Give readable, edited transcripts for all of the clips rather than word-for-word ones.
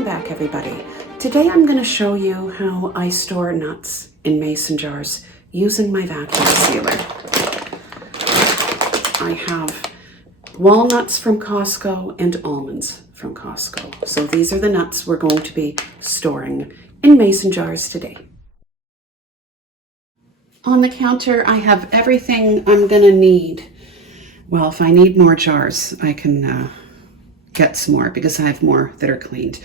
Welcome back, everybody. Today I'm going to show you how I store nuts in mason jars using my vacuum sealer. I have walnuts from Costco and almonds from Costco. So these are the nuts we're going to be storing in mason jars today. On the counter I have everything I'm going to need. Well, if I need more jars, I can get some more because I have more that are cleaned.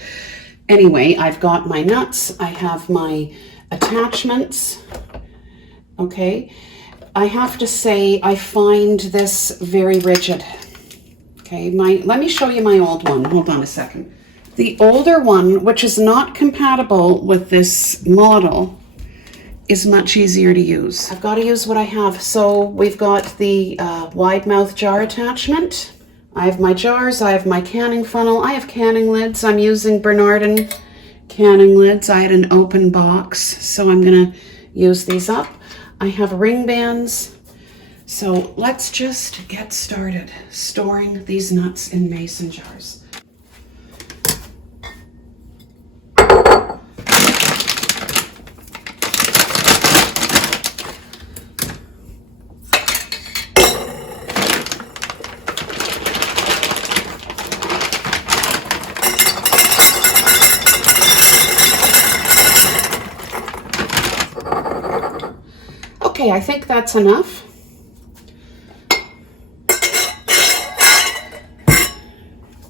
Anyway, I've got my nuts, I have my attachments. Okay, I have to say I find this very rigid. Okay, let me show you my old one. Hold on a second. The older one, which is not compatible with this model, is much easier to use. I've got to use what I have. So we've got the wide mouth jar attachment. I have my jars, I have my canning funnel, I have canning lids. I'm using Bernardin canning lids. I had an open box, so I'm gonna use these up. I have ring bands. So let's just get started storing these nuts in mason jars. Okay, I think that's enough.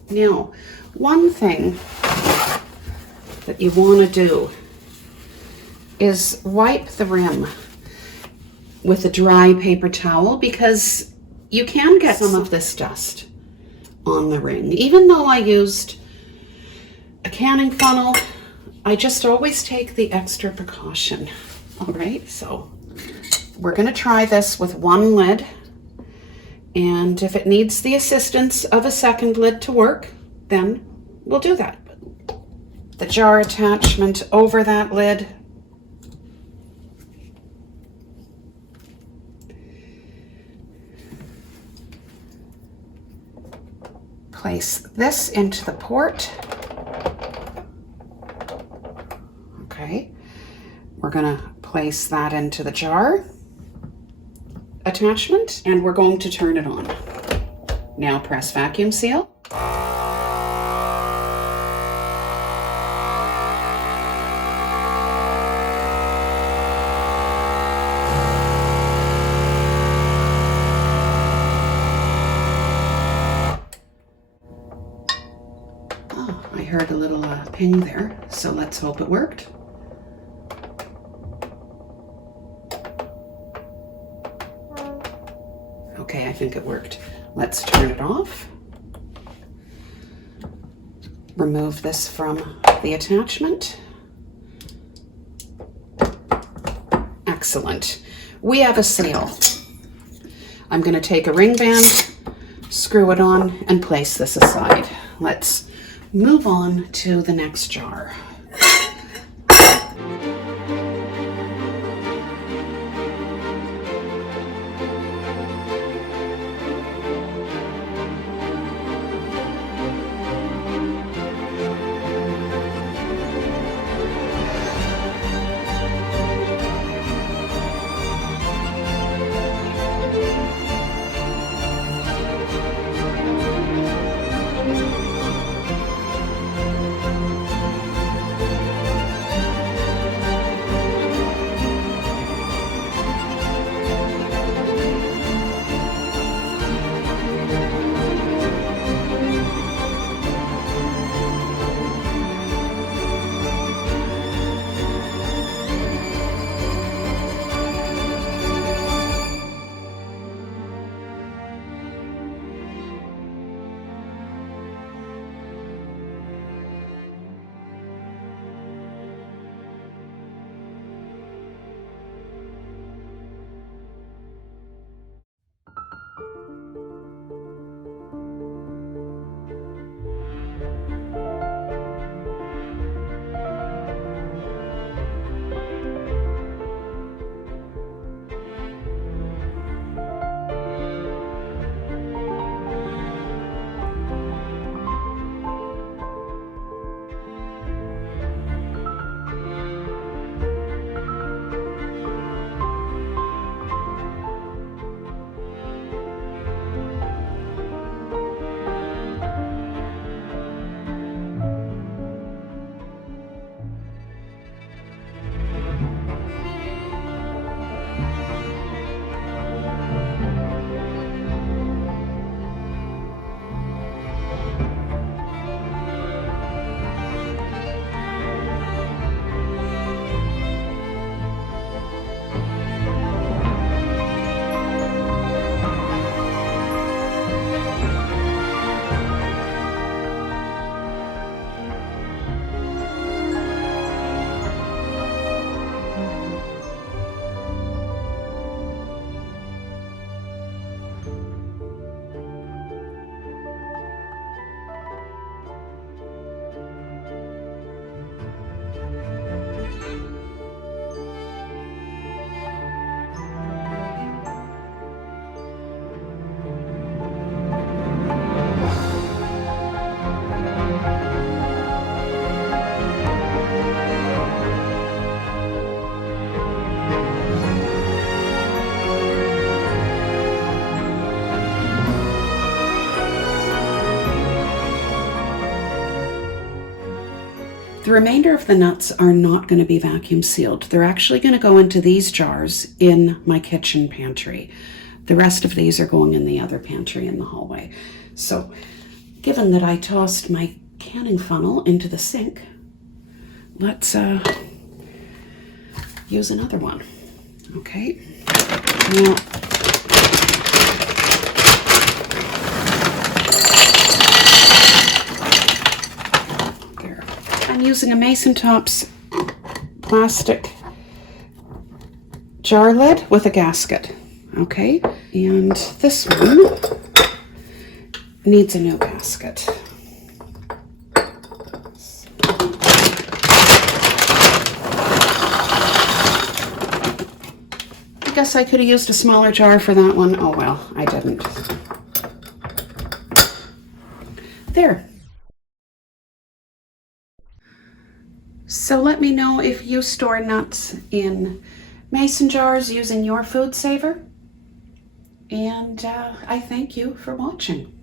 Now, one thing that you want to do is wipe the rim with a dry paper towel because you can get some of this dust on the ring. Even though I used a canning funnel, I just always take the extra precaution. All right, so we're going to try this with one lid, and if it needs the assistance of a second lid to work, then we'll do that. The jar attachment over that lid. Place this into the port. Okay, we're going to place that into the jar attachment, and we're going to turn it on. Now press vacuum seal. Oh, I heard a little ping there, so let's hope it worked. Okay, I think it worked. Let's turn it off. Remove this from the attachment. Excellent. We have a seal. I'm going to take a ring band, screw it on, and place this aside. Let's move on to the next jar. The remainder of the nuts are not going to be vacuum sealed. They're actually going to go into these jars in my kitchen pantry. The rest of these are going in the other pantry in the hallway. So, given that I tossed my canning funnel into the sink, let's use another one. Okay. Now, there. I'm using a Mason Tops plastic jar lid with a gasket. Okay, and this one needs a new gasket. I guess I could have used a smaller jar for that one. Oh well, I didn't. There. So let me know if you store nuts in mason jars using your FoodSaver. And I thank you for watching.